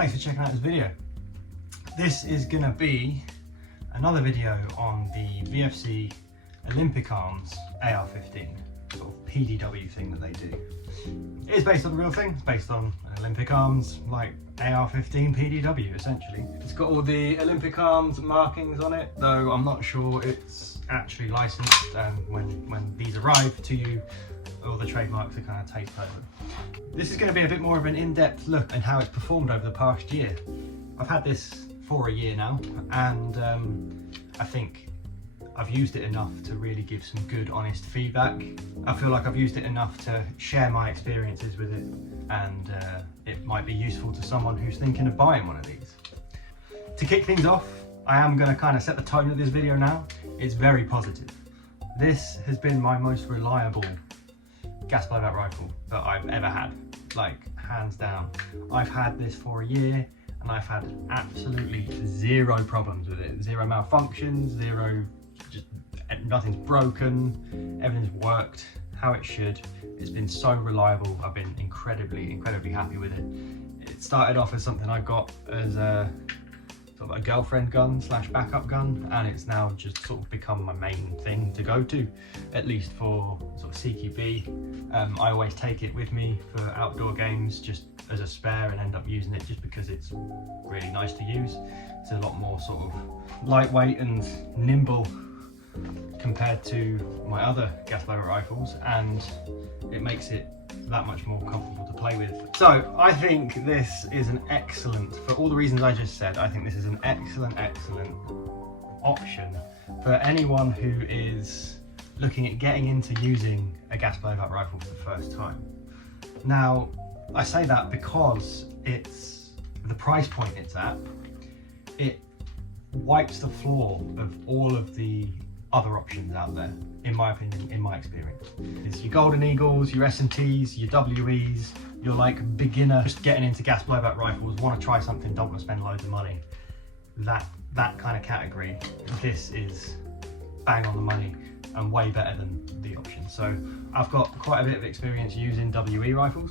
Thanks for checking out this video. This is going to be another video on the VFC Olympic Arms AR-15 sort of PDW thing that they do. It is based on a real thing. It's based on an Olympic Arms like AR-15 PDW essentially. It's got all the Olympic Arms markings on it, though I'm not sure it's actually licensed, and when these arrive to you, all the trademarks are kind of taped over. This is going to be a bit more of an in-depth look at how it's performed over the past year. I've had this for a year now, and I think I've used it enough to really give some good, honest feedback. I feel like I've used it enough to share my experiences with it, and it might be useful to someone who's thinking of buying one of these. To kick things off, I am going to kind of set the tone of this video now. It's very positive. This has been my most reliable gas blowback rifle that I've ever had, like hands down. I've had this for a year and I've had absolutely zero problems with it. Zero malfunctions, nothing's broken, everything's worked how it should. It's been so reliable. I've been incredibly happy with it. It started off as something I got as a sort of a girlfriend gun slash backup gun, and it's now just sort of become my main thing to go to, at least for sort of CQB. I always take it with me for outdoor games just as a spare and end up using it just because it's really nice to use. It's a lot more sort of lightweight and nimble compared to my other gas blower rifles, and it makes it that much more comfortable to play with. So I think this is an excellent, for all the reasons I just said, I think this is an excellent option for anyone who is looking at getting into using a gas blowback rifle for the first time. Now, I say that because it's the price point it's at, it wipes the floor of all of the other options out there, in my opinion, in my experience. It's your Golden Eagles, your S&Ts, your WEs, you're like beginner, just getting into gas blowback rifles, want to try something, don't want to spend loads of money. That kind of category, this is bang on the money and way better than the option. So I've got quite a bit of experience using WE rifles.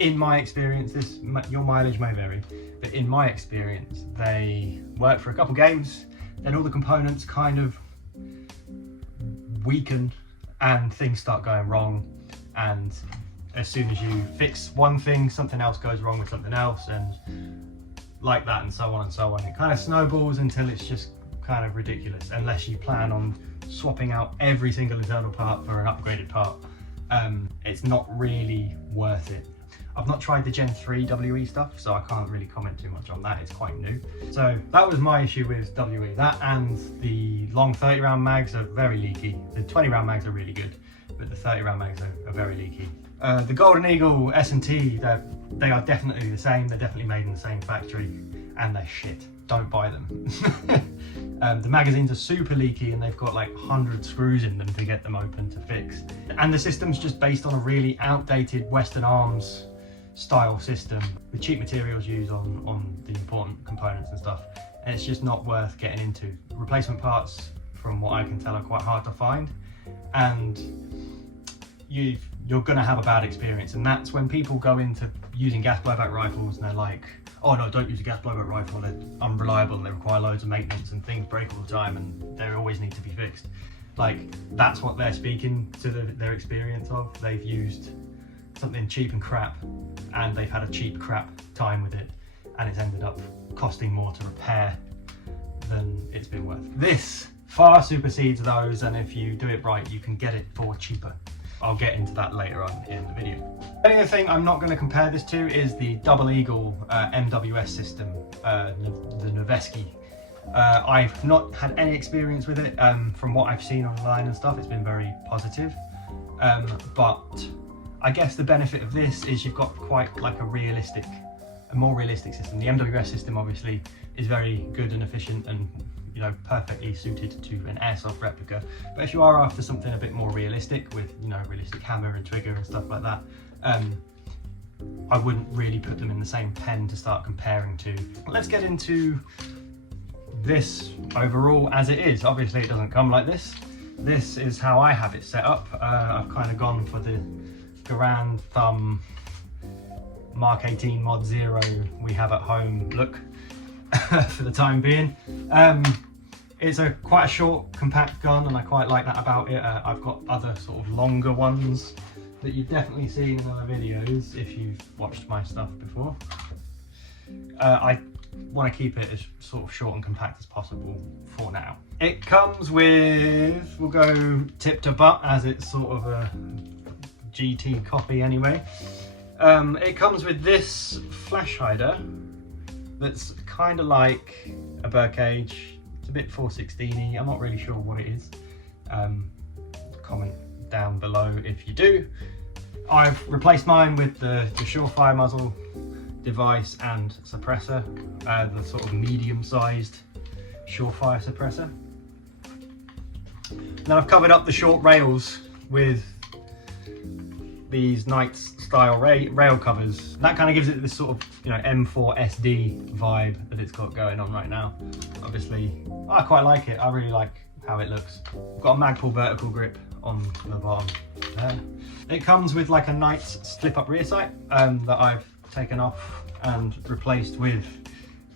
In my experience, your mileage may vary, but in my experience, they work for a couple games, then all the components kind of weaken and things start going wrong, and as soon as you fix one thing, something else goes wrong with something else, and like that, and so on and so on. It kind of snowballs until it's just kind of ridiculous, unless you plan on swapping out every single internal part for an upgraded part. It's not really worth it. I've not tried the Gen 3 WE stuff, so I can't really comment too much on that. It's quite new. So that was my issue with WE. That and the long 30 round mags are very leaky. The 20 round mags are really good, but the 30 round mags are very leaky. The Golden Eagle S&T, they are definitely the same. They're definitely made in the same factory, and they're shit. Don't buy them. The magazines are super leaky and they've got like 100 screws in them to get them open to fix. And the system's just based on a really outdated Western Arms style system with cheap materials used on the important components and stuff, and it's just not worth getting into. Replacement parts, from what I can tell, are quite hard to find, and you're gonna have a bad experience. And that's when people go into using gas blowback rifles and they're like, oh no, don't use a gas blowback rifle, they're unreliable and they require loads of maintenance and things break all the time and they always need to be fixed. Like, that's what they're speaking to their experience of. They've used something cheap and crap, and they've had a cheap crap time with it, and it's ended up costing more to repair than it's been worth. This far supersedes those, and if you do it right, you can get it for cheaper. I'll get into that later on in the video. The only thing I'm not going to compare this to is the Double Eagle MWS system, the Noveski. I've not had any experience with it. From what I've seen online and stuff, it's been very positive, but I guess the benefit of this is you've got quite like a more realistic system. The MWS system obviously is very good and efficient and, you know, perfectly suited to an airsoft replica. But if you are after something a bit more realistic with, you know, realistic hammer and trigger and stuff like that, I wouldn't really put them in the same pen to start comparing to. Let's get into this overall as it is. Obviously it doesn't come like this. This is how I have it set up. I've kind of gone for the Garand thumb Mark 18 Mod 0 we have at home look for the time being. It's quite a short, compact gun, and I quite like that about it. I've got other sort of longer ones that you've definitely seen in other videos if you've watched my stuff before. I want to keep it as sort of short and compact as possible for now. It comes with, we'll go tip to butt as it's sort of a GT copy anyway. It comes with this flash hider that's kind of like a birdcage. It's a bit 416y, I'm not really sure what it is. Comment down below if you do. I've replaced mine with the Surefire muzzle device and suppressor, the sort of medium-sized Surefire suppressor. Then I've covered up the short rails with these Knights style rail covers. That kind of gives it this sort of, you know, M4 SD vibe that it's got going on right now. Obviously, I quite like it. I really like how it looks. I've got a Magpul vertical grip on the bottom there. It comes with like a Knights slip-up rear sight that I've taken off and replaced with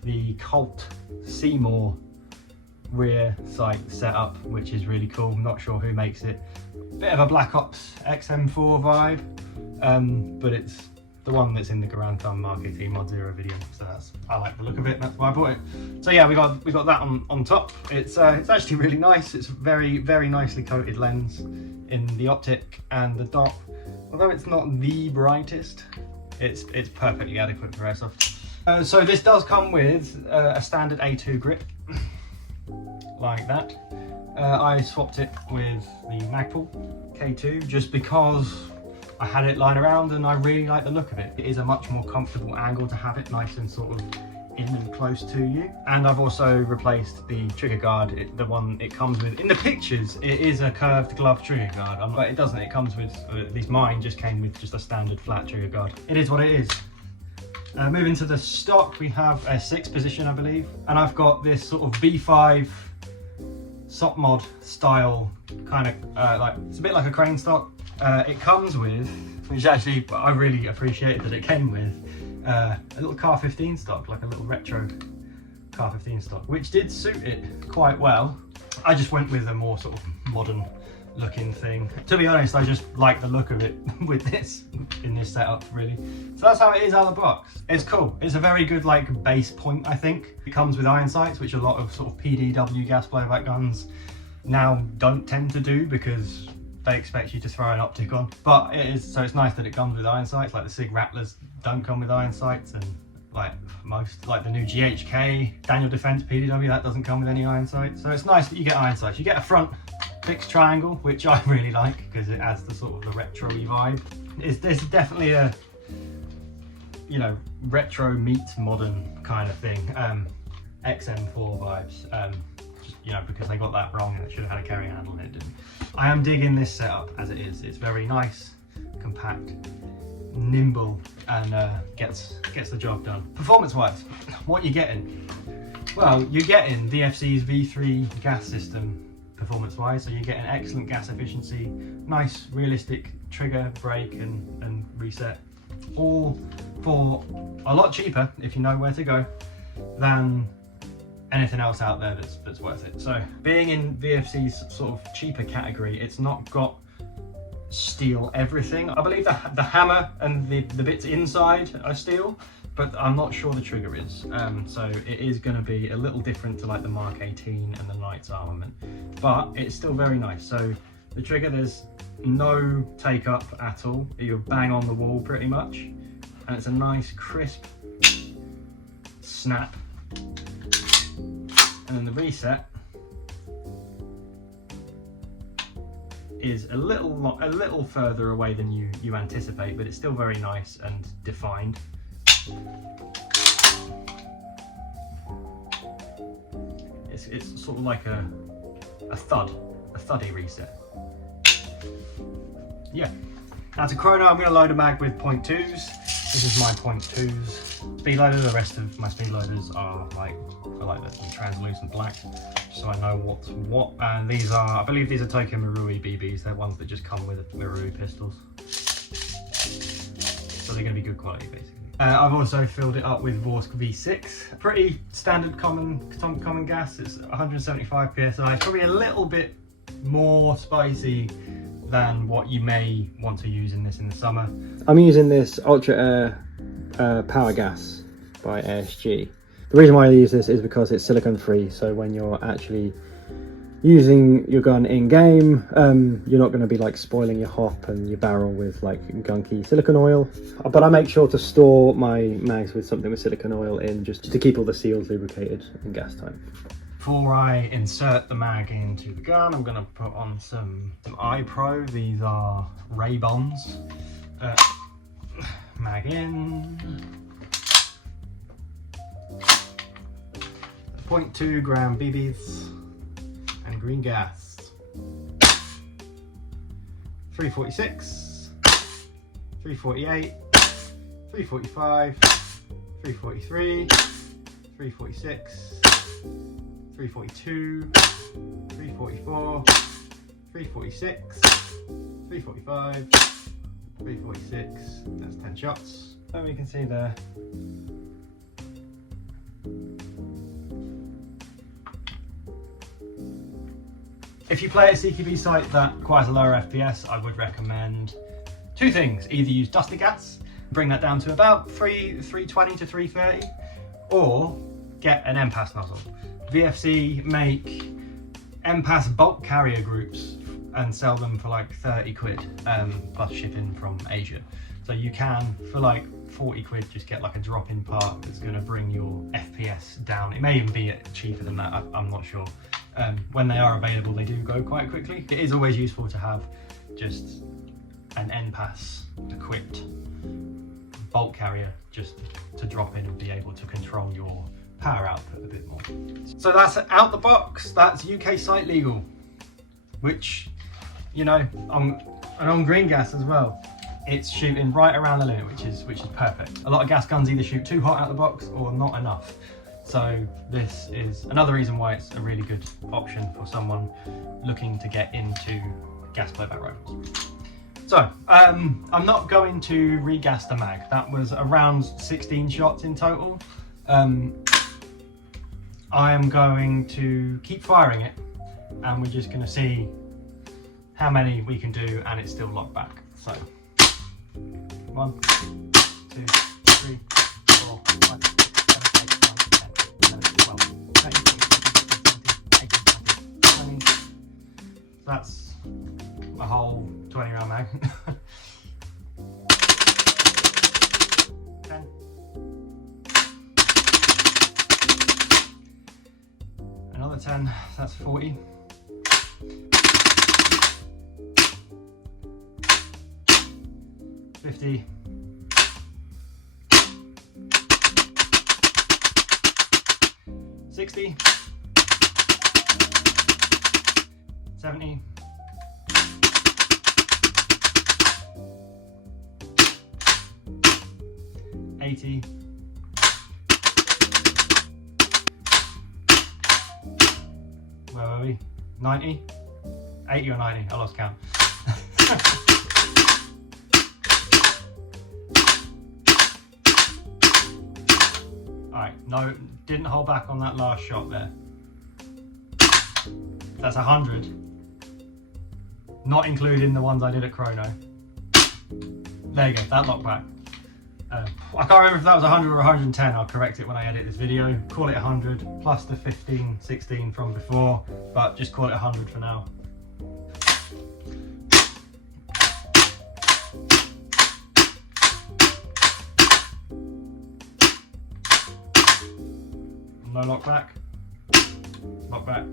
the Colt Seymour rear sight setup, which is really cool. I'm not sure who makes it. Bit of a Black Ops XM4 vibe, but it's the one that's in the Garand Thumb Mark 18 Mod 0 video, so I like the look of it, that's why I bought it. So yeah, we got that on top. It's actually really nice. It's very nicely coated lens in the optic and the dot. Although it's not the brightest, it's perfectly adequate for airsoft. So this does come with a standard A2 grip, like that. I swapped it with the Magpul K2 just because I had it lying around and I really like the look of it. It is a much more comfortable angle to have it nice and sort of in and close to you. And I've also replaced the trigger guard, the one it comes with. In the pictures, it is a curved glove trigger guard, but it doesn't. It comes with, at least mine just came with just a standard flat trigger guard. It is what it is. Moving to the stock, we have a 6 position, I believe. And I've got this sort of B5 SOP mod style kind of, like, it's a bit like a crane stock. It comes with, which actually I really appreciated that it came with, a little Car 15 stock, like a little retro Car 15 stock, which did suit it quite well. I just went with a more sort of modern looking thing. To be honest, I just like the look of it with this, in this setup, really. So that's how it is out of the box. It's cool. It's a very good like base point, I think. It comes with iron sights, which a lot of sort of PDW gas blowback guns now don't tend to do because they expect you to throw an optic on. But it is, so it's nice that it comes with iron sights. Like the Sig Rattlers don't come with iron sights, and like most, like the new GHK Daniel Defense PDW, that doesn't come with any iron sights. So it's nice that you get iron sights. You get a front fixed triangle, which I really like because it adds the sort of the retro-y vibe. There's definitely a, you know, retro meets modern kind of thing. XM4 vibes. Just, you know, because they got that wrong and it should have had a carry handle and it didn't. I am digging this setup as it is. It's very nice, compact, nimble, and gets the job done. Performance-wise, what you're getting? Well, you're getting VFC's V3 gas system performance-wise, so you get an excellent gas efficiency, nice realistic trigger, brake and reset, all for a lot cheaper if you know where to go than anything else out there that's worth it. So being in VFC's sort of cheaper category, it's not got steel everything. I believe the hammer and the bits inside are steel, but I'm not sure the trigger is. So it is going to be a little different to like the Mark 18 and the Knights armament, but it's still very nice. So the trigger, there's no take up at all. You're bang on the wall pretty much, and it's a nice crisp snap. And then the reset is a little further away than you anticipate, but it's still very nice and defined. It's sort of like a thuddy reset. Yeah. Now to chrono, I'm going to load a mag with .2s. This is my .2s speed loader. The rest of my speed loaders are like the translucent black, so I know what's what. And these are, I believe these are Tokyo Marui BBs. They're ones that just come with Marui pistols. So they're going to be good quality basically. I've also filled it up with Vorsk V6, pretty standard common gas. It's 175 psi, probably a little bit more spicy than what you may want to use in this in the summer. I'm using this Ultrair power gas by ASG. The reason why I use this is because it's silicone free, so when you're actually using your gun in game, you're not going to be like spoiling your hop and your barrel with like gunky silicone oil. But I make sure to store my mags with something with silicone oil in, just to keep all the seals lubricated in gas time. Before I insert the mag into the gun, I'm going to put on some iPro. These are Ray Bonds. Mag in. 0.2 gram BBs and green gas. 346, 348, 345, 343, 346, 342, 344, 346, 345, 346. That's 10 shots. And we can see there. If you play at a CQB site that requires a lower FPS, I would recommend two things. Either use dusty gas, bring that down to about 320 to 330, or get an MPAS nozzle. VFC make MPAS bulk carrier groups and sell them for like 30 quid plus shipping from Asia. So you can, for like 40 quid, just get like a drop-in part that's going to bring your FPS down. It may even be cheaper than that, I'm not sure. When they are available, they do go quite quickly. It is always useful to have just an NPAS equipped bulk carrier just to drop in and be able to control your power output a bit more. So that's out the box. That's UK site legal, which, you know, on green gas as well. It's shooting right around the limit, which is perfect. A lot of gas guns either shoot too hot out the box or not enough. So this is another reason why it's a really good option for someone looking to get into gas blowback rifles. So I'm not going to re-gas the mag. That was around 16 shots in total. I am going to keep firing it, and we're just going to see how many we can do and it's still locked back. So 1, 2, 3, 4, 5, 6, 7, 8, 9, 10, 11, 12, 13, 14, 15, 16, 18, 19, 20. So that's a whole 20 round mag. 10. Another 10, that's 40. 50. 60. 70. 80. 'Where were we? 90? 80 or 90? I lost count. Alright, no, didn't hold back on that last shot there. That's 100. Not including the ones I did at Chrono. There you go, that locked back. I can't remember if that was 100 or 110, I'll correct it when I edit this video. Call it 100, plus the 15, 16 from before, but just call it 100 for now. No lock back. Lock back.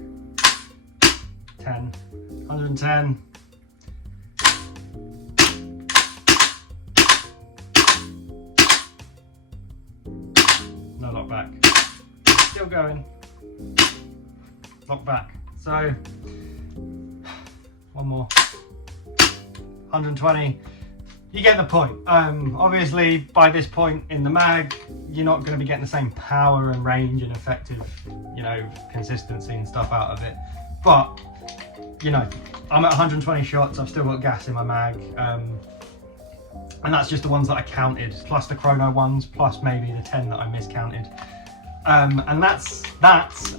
10. 110. No lock back. Still going. Lock back. So, one more. 120. You get the point. Obviously, by this point in the mag, you're not going to be getting the same power and range and effective, you know, consistency and stuff out of it. But, you know, I'm at 120 shots. I've still got gas in my mag. And that's just the ones that I counted, plus the chrono ones, plus maybe the 10 that I miscounted. And that's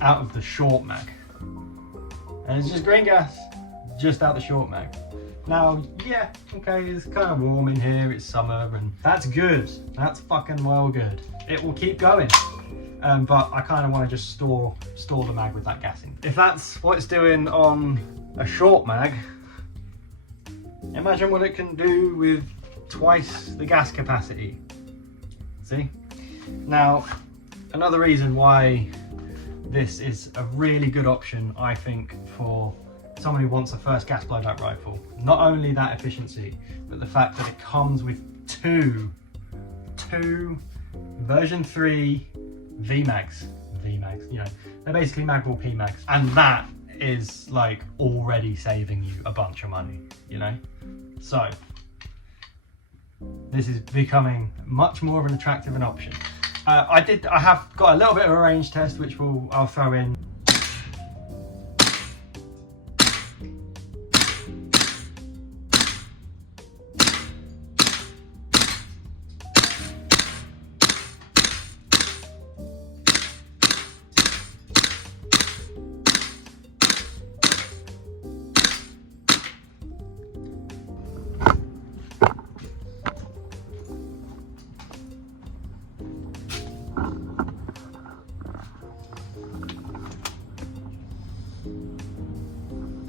out of the short mag. And it's just green gas, just out the short mag. Now, yeah, okay, it's kind of warm in here, it's summer, and that's good. That's fucking well good. It will keep going. But I kind of want to just store the mag with that gassing. If that's what it's doing on a short mag, imagine what it can do with twice the gas capacity. See? Now, another reason why this is a really good option, I think, for someone who wants a first gas blowback rifle. Not only that efficiency, but the fact that it comes with two version 3 VMags, you know, they're basically Magwell PMags, and that is like already saving you a bunch of money, you know? So this is becoming much more of an attractive an option. I have got a little bit of a range test, which I'll throw in.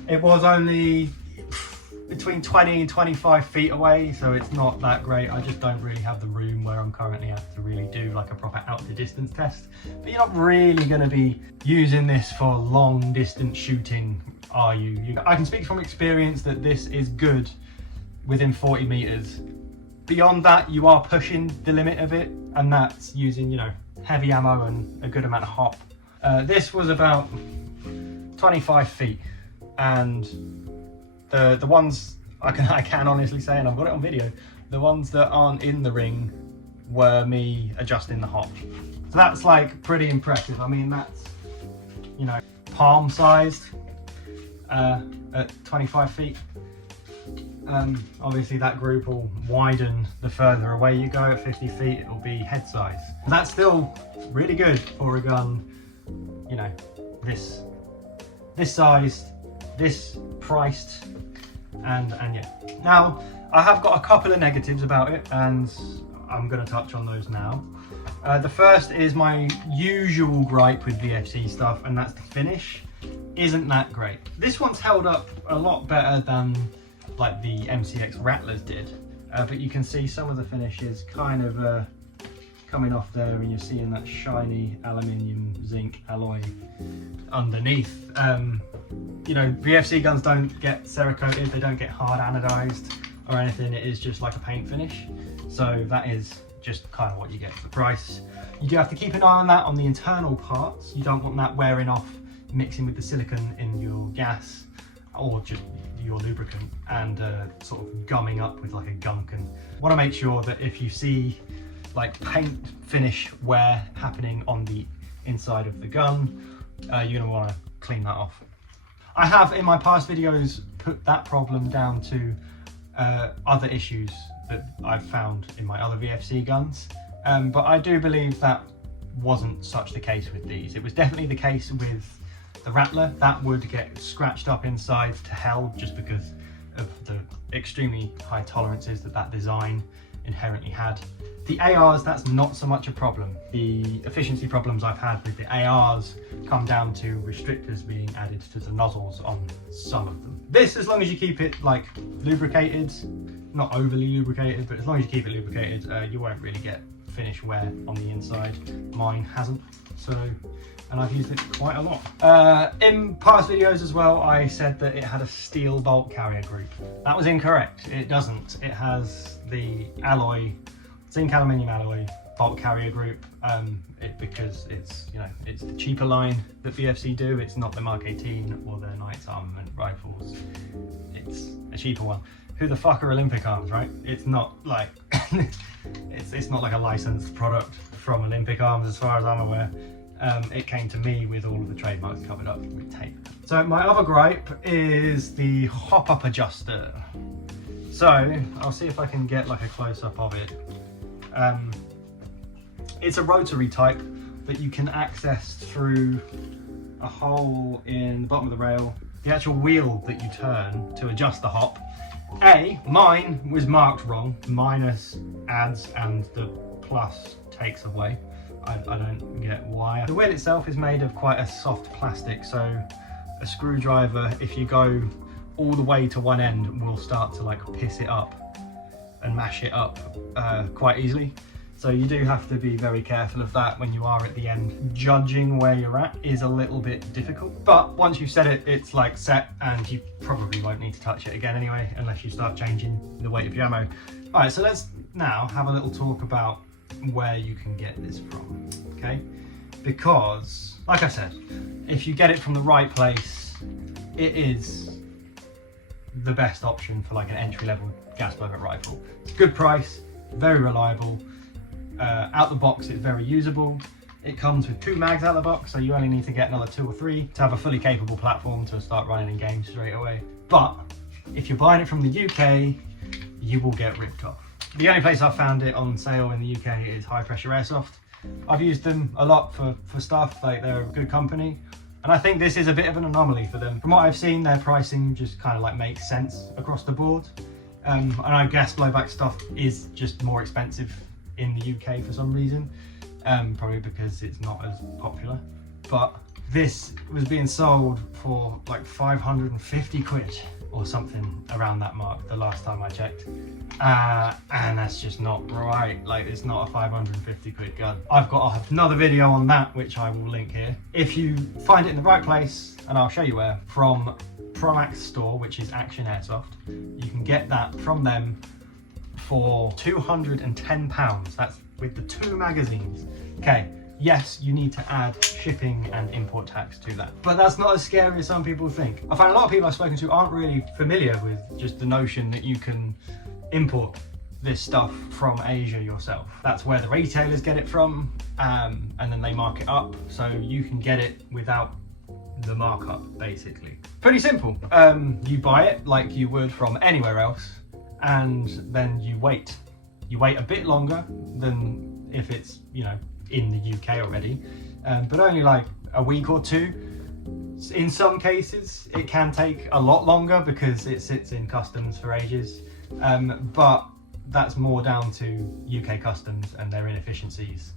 It was only between 20 and 25 feet away, so it's not that great. I just don't really have the room where I'm currently at to really do like a proper out to distance test. But you're not really going to be using this for long distance shooting, are you? I can speak from experience that this is good within 40 meters. Beyond that, you are pushing the limit of it, and that's using, you know, heavy ammo and a good amount of hop. This was about 25 feet. And the ones I can honestly say, and I've got it on video, the ones that aren't in the ring were me adjusting the hop. So that's like pretty impressive. I mean, that's, you know, palm sized at 25 feet. Obviously that group will widen the further away you go. At 50 feet it will be head size. That's still really good for a gun, you know, this size, this priced, and yeah. Now, I have got a couple of negatives about it, and I'm going to touch on those now. The first is my usual gripe with VFC stuff, and that's the finish isn't that great. This one's held up a lot better than like the MCX Rattlers did, but you can see some of the finishes kind of coming off there, and you're seeing that shiny aluminium zinc alloy underneath. You know, VFC guns don't get cerakoted, they don't get hard anodized or anything. It is just like a paint finish. So that is just kind of what you get for the price. You do have to keep an eye on that on the internal parts. You don't want that wearing off, mixing with the silicone in your gas or just your lubricant, and sort of gumming up with like a gunk. And want to make sure that if you see like paint finish wear happening on the inside of the gun, you're going to want to clean that off. I have in my past videos put that problem down to other issues that I've found in my other VFC guns, but I do believe that wasn't such the case with these. It was definitely the case with the Rattler. That would get scratched up inside to hell just because of the extremely high tolerances that design inherently had. The ARs, that's not so much a problem. The efficiency problems I've had with the ARs come down to restrictors being added to the nozzles on some of them. This, as long as you keep it like lubricated, not overly lubricated, but as long as you keep it lubricated, you won't really get finish wear on the inside. Mine hasn't, so, and I've used it quite a lot. In past videos as well, I said that it had a steel bolt carrier group. That was incorrect. It doesn't. It has the alloy, zinc aluminium alloy bolt carrier group, because it's, you know, it's the cheaper line that VFC do. It's not the Mark 18 or the Knights armament rifles. It's a cheaper one. Who the fuck are Olympic Arms, right? It's not like it's not like a licensed product from Olympic Arms as far as I'm aware. It came to me with all of the trademarks covered up with tape. So my other gripe is the hop-up adjuster. So I'll see if I can get like a close-up of it. It's a rotary type that you can access through a hole in the bottom of the rail, the actual wheel that you turn to adjust the hop. Mine was marked wrong, minus adds and the plus takes away. I don't get why. The wheel itself is made of quite a soft plastic, so a screwdriver, if you go all the way to one end, will start to like piss it up and mash it up quite easily. So you do have to be very careful of that when you are at the end. Judging where you're at is a little bit difficult, but once you've set it, it's like set, and you probably won't need to touch it again anyway, unless you start changing the weight of your ammo. All right, so let's now have a little talk about where you can get this from, okay? Because, like I said, if you get it from the right place, it is the best option for like an entry-level gas blowout rifle. It's a good price, very reliable. Out the box, it's very usable. It comes with 2 mags out of the box, so you only need to get another 2 or 3 to have a fully capable platform to start running in games straight away. But if you're buying it from the UK, you will get ripped off. The only place I've found it on sale in the UK is High Pressure Airsoft. I've used them a lot for stuff, like they're a good company. And I think this is a bit of an anomaly for them. From what I've seen, their pricing just kind of like makes sense across the board. And I guess blowback stuff is just more expensive in the UK for some reason, probably because it's not as popular. But this was being sold for like 550 quid or something around that mark the last time I checked, and that's just not right. Like, it's not a 550 quid gun. I've got another video on that which I will link here. If you find it in the right place, and I'll show you where, from Promax store, which is Action Airsoft, you can get that from them for £210. That's with the 2 magazines. Okay, yes, you need to add shipping and import tax to that, but that's not as scary as some people think. I find a lot of people I've spoken to aren't really familiar with just the notion that you can import this stuff from Asia yourself. That's where the retailers get it from, and then they mark it up, so you can get it without the markup, basically. Pretty simple. You buy it like you would from anywhere else, and then you wait. You wait a bit longer than if it's, you know, in the UK already, but only like a week or 2. In some cases, it can take a lot longer because it sits in customs for ages, but that's more down to UK customs and their inefficiencies,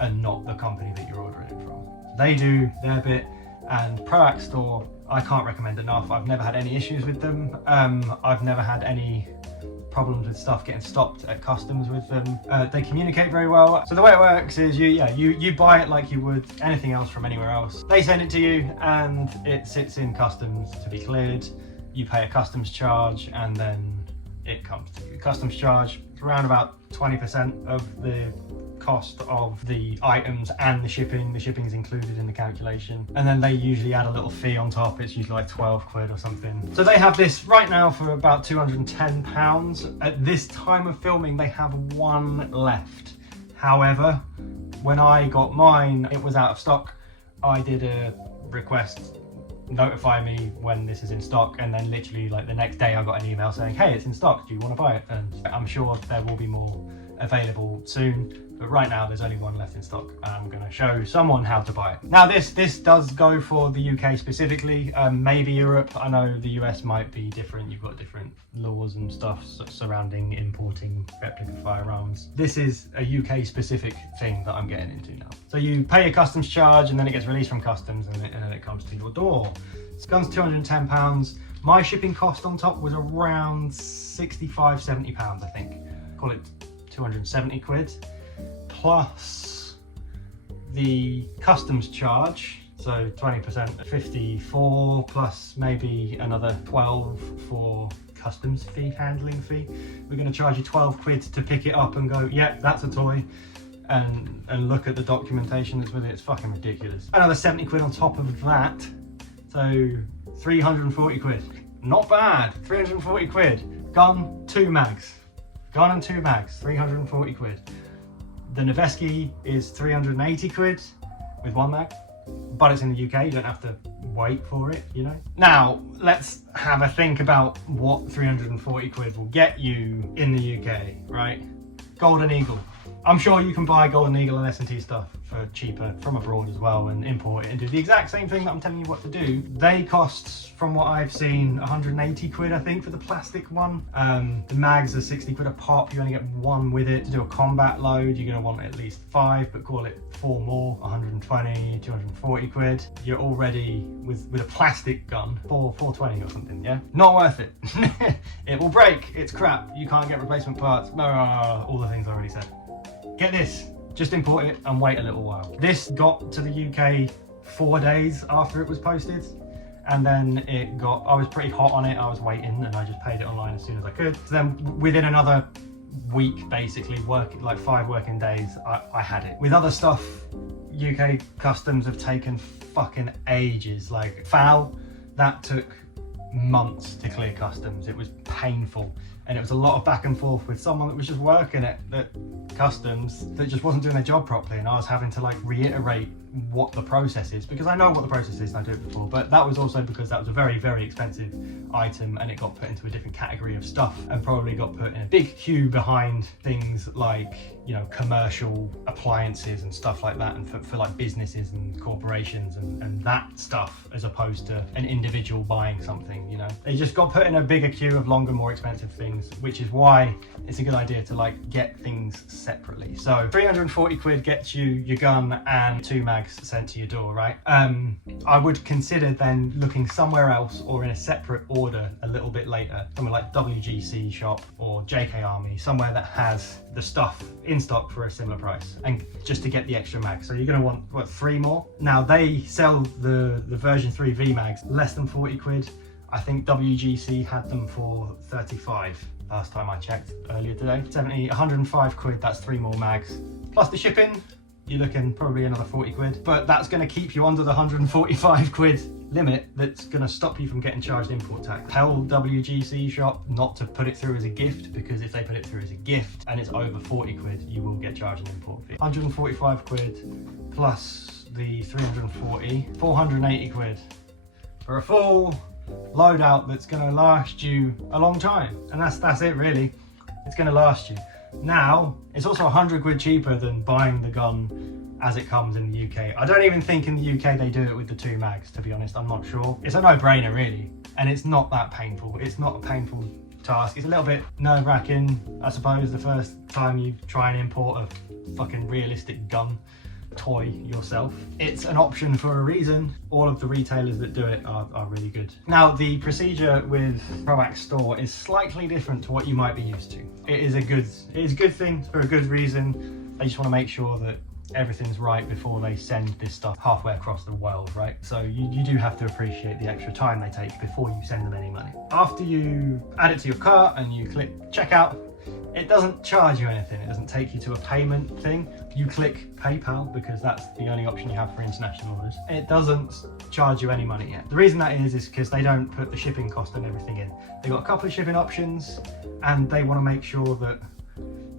and not the company that you're ordering it from. They do their bit, and Proax Store, I can't recommend enough. I've never had any issues with them. I've never had any problems with stuff getting stopped at customs with them. They communicate very well. So the way it works is you buy it like you would anything else from anywhere else. They send it to you and it sits in customs to be cleared. You pay a customs charge and then it comes to you. Customs charge around about 20% of the cost of the items and the shipping. The shipping is included in the calculation, and then they usually add a little fee on top. It's usually like 12 quid or something. So they have this right now for about £210. At this time of filming, they have 1 left. However, when I got mine, it was out of stock. I did a request, notify me when this is in stock, and then literally like the next day I got an email saying, hey, it's in stock, do you want to buy it? And I'm sure there will be more available soon, but right now there's only 1 left in stock, and I'm going to show someone how to buy it. Now this does go for the UK specifically, maybe Europe. I know the US might be different. You've got different laws and stuff surrounding importing replica firearms. This is a UK specific thing that I'm getting into now. So you pay a customs charge and then it gets released from customs, and then it comes to your door. This gun's £210. My shipping cost on top was around £65–70, I think. Call it 270 quid, plus the customs charge, so 20%, 54, plus maybe another 12 for customs fee, handling fee. We're going to charge you 12 quid to pick it up and go, yep, that's a toy, and look at the documentation that's with it. It's fucking ridiculous. Another 70 quid on top of that, so 340 quid. Not bad, 340 quid. Gun, 2 mags. Gun and 2 mags, 340 quid. The Noveski is 380 quid with 1 mag. but it's in the UK, you don't have to wait for it, you know. Now, let's have a think about what 340 quid will get you in the UK, right? Golden Eagle. I'm sure you can buy Golden Eagle and S&T stuff for cheaper from abroad as well and import it and do the exact same thing that I'm telling you what to do. They cost, from what I've seen, 180 quid I think for the plastic one. The mags are 60 quid a pop, you only get one with it. To do a combat load, you're gonna want at least 5, but call it 4 more, 120, 240 quid. You're already, with a plastic gun, 420 or something, yeah? Not worth it. It will break, it's crap, you can't get replacement parts, all the things I already said. Get this, just import it and wait a little while. This got to the UK 4 days after it was posted, and then I was pretty hot on it, I was waiting and I just paid it online as soon as I could. So then within another week, basically, like 5 working days, I had it. With other stuff, UK customs have taken fucking ages. Like FAL, that took months to clear customs. It was painful, and it was a lot of back and forth with someone that was just working at customs that just wasn't doing their job properly, and I was having to like reiterate what the process is, because I know what the process is and I do it before, but that was also because that was a very, very expensive item and it got put into a different category of stuff and probably got put in a big queue behind things like, you know, commercial appliances and stuff like that, and for like businesses and corporations and that stuff, as opposed to an individual buying something, you know. They just got put in a bigger queue of longer, more expensive things, which is why it's a good idea to like get things separately. So 340 quid gets you your gun and 2 mags sent to your door, right? I would consider then looking somewhere else or in a separate order a little bit later, somewhere like WGC shop or JK Army, somewhere that has the stuff in stock for a similar price, and just to get the extra mags. So you're going to want, what, 3 more? Now they sell the version 3 V mags less than 40 quid. I think WGC had them for 35 last time I checked earlier today. 70, 105 quid, that's 3 more mags. Plus the shipping, you're looking probably another 40 quid, but that's going to keep you under the 145 quid limit that's going to stop you from getting charged import tax. Tell WGC shop not to put it through as a gift, because if they put it through as a gift and it's over 40 quid, you will get charged an import fee. 145 quid plus the 340, 480 quid for a full loadout that's going to last you a long time, and that's it really. It's going to last you. Now it's also 100 quid cheaper than buying the gun as it comes in the UK. I don't even think in the UK they do it with the 2 mags, to be honest. I'm not sure. It's a no-brainer really, and it's not that painful. It's not a painful task. It's a little bit nerve-wracking, I suppose, the first time you try and import a fucking realistic gun toy yourself. It's an option for a reason. All of the retailers that do it are really good. Now the procedure with ProAct Store is slightly different to what you might be used to. It is a good thing for a good reason. They just want to make sure that everything's right before they send this stuff halfway across the world, right? So you do have to appreciate the extra time they take before you send them any money. After you add it to your cart and you click checkout, it doesn't charge you anything. It doesn't take you to a payment thing. You click PayPal because that's the only option you have for international orders. It doesn't charge you any money yet. The reason that is because they don't put the shipping cost and everything in. They've got a couple of shipping options, and they want to make sure that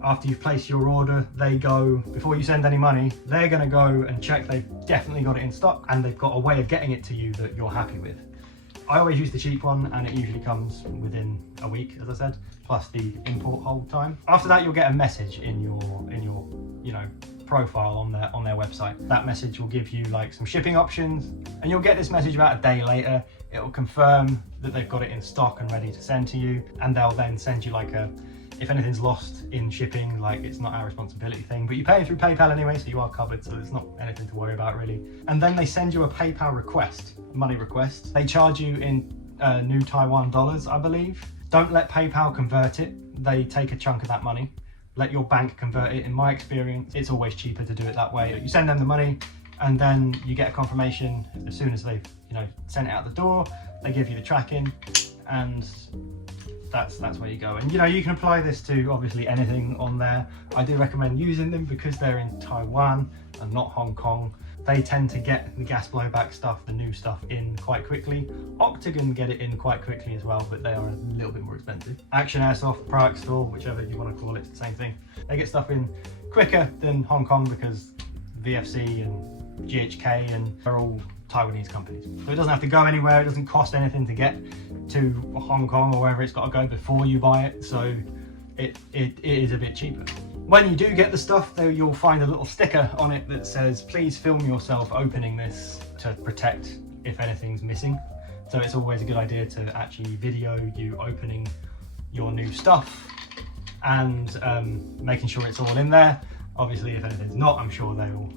after you've placed your order, they go, before you send any money, they're going to go and check they've definitely got it in stock and they've got a way of getting it to you that you're happy with. I always use the cheap one, and it usually comes within a week, as I said, plus the import hold time. After that, you'll get a message in your you know, profile on their website. That message will give you like some shipping options, and you'll get this message about a day later. It will confirm that they've got it in stock and ready to send to you, and they'll then send you like a, if anything's lost in shipping, like it's not our responsibility thing, but you pay through PayPal anyway, so you are covered, so there's not anything to worry about really. And then they send you a PayPal request, money request. They charge you in new Taiwan dollars, I believe. Don't let PayPal convert it. They take a chunk of that money. Let your bank convert it. In my experience, it's always cheaper to do it that way. You send them the money, and then you get a confirmation as soon as they've, you know, sent it out the door. They give you the tracking, and that's where you go. And you know, you can apply this to obviously anything on there. I do recommend using them because they're in Taiwan and not Hong Kong. They tend to get the gas blowback stuff, the new stuff, in quite quickly. Octagon get it in quite quickly as well, but they are a little bit more expensive. Action Airsoft, ProAct Store, whichever you want to call it, it's the same thing. They get stuff in quicker than Hong Kong because VFC and GHK, and they're all Taiwanese companies. So it doesn't have to go anywhere, it doesn't cost anything to get to Hong Kong or wherever it's got to go before you buy it, so it is a bit cheaper. When you do get the stuff though, you'll find a little sticker on it that says, please film yourself opening this to protect if anything's missing. So it's always a good idea to actually video you opening your new stuff and making sure it's all in there. Obviously if anything's not, I'm sure they will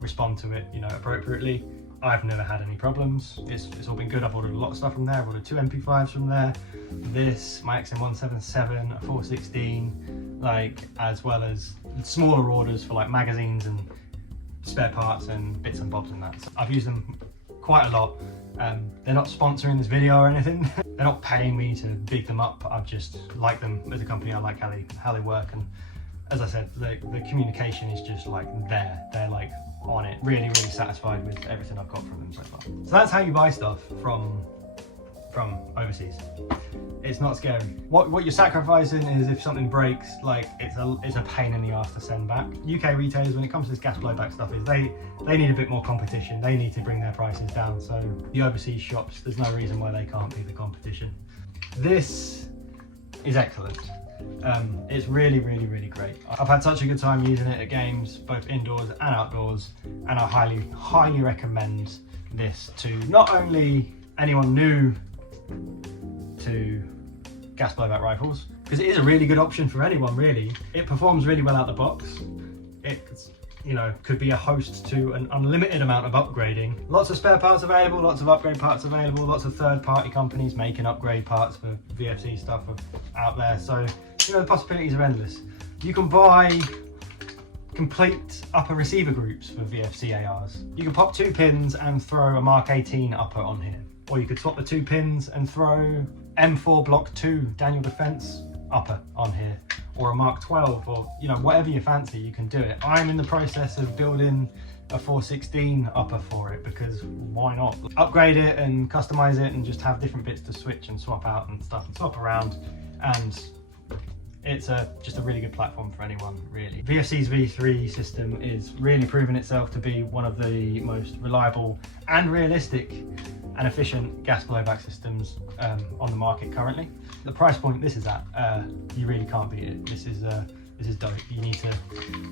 respond to it, you know, appropriately. I've never had any problems. It's all been good. I've ordered a lot of stuff from there. I've ordered 2 MP5s from there. This, my XM177, a 416, like, as well as smaller orders for like magazines and spare parts and bits and bobs and that. So I've used them quite a lot. They're not sponsoring this video or anything. They're not paying me to big them up. I've just like them as a company. I like how they work, and as I said, the communication is just like there. They're like on it. Really satisfied with everything I've got from them so far. So that's how you buy stuff from overseas. It's not scary. What you're sacrificing is if something breaks, like it's a pain in the ass to send back. UK retailers, when it comes to this gas blowback stuff, is they need a bit more competition. They need to bring their prices down. So the overseas shops, there's no reason why they can't be the competition. This is excellent. It's really great. I've had such a good time using it at games, both indoors and outdoors, and I highly recommend this to not only anyone new to gas blowback rifles, because it is a really good option for anyone really. It performs really well out the box. It's, you know, could be a host to an unlimited amount of upgrading. Lots of spare parts available, lots of upgrade parts available, lots of third-party companies making upgrade parts for VFC stuff out there. So, you know, the possibilities are endless. You can buy complete upper receiver groups for VFC ARs. You can pop 2 pins and throw a Mark 18 upper on here. Or you could swap the 2 pins and throw M4 Block 2 Daniel Defense upper on here, or a Mark 12, or, you know, whatever you fancy, you can do it. I'm in the process of building a 416 upper for it, because why not? Upgrade it and customize it and just have different bits to switch and swap out and stuff and swap around, and it's just a really good platform for anyone, really. VFC's V3 system is really proving itself to be one of the most reliable and realistic and efficient gas blowback systems on the market currently. The price point this is at, you really can't beat it. This is dope. You need to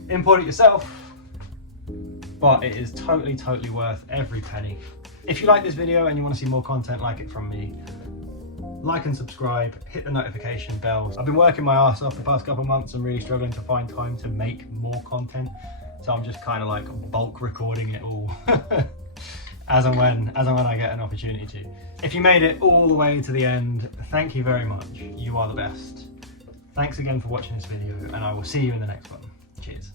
import it yourself, but it is totally worth every penny. If you like this video and you want to see more content like it from me, like and subscribe, hit the notification bells. I've been working my ass off the past couple of months and really struggling to find time to make more content, so I'm just kind of like bulk recording it all as and when I get an opportunity to. If you made it all the way to the end, thank you very much. You are the best. Thanks again for watching this video, and I will see you in the next one. Cheers.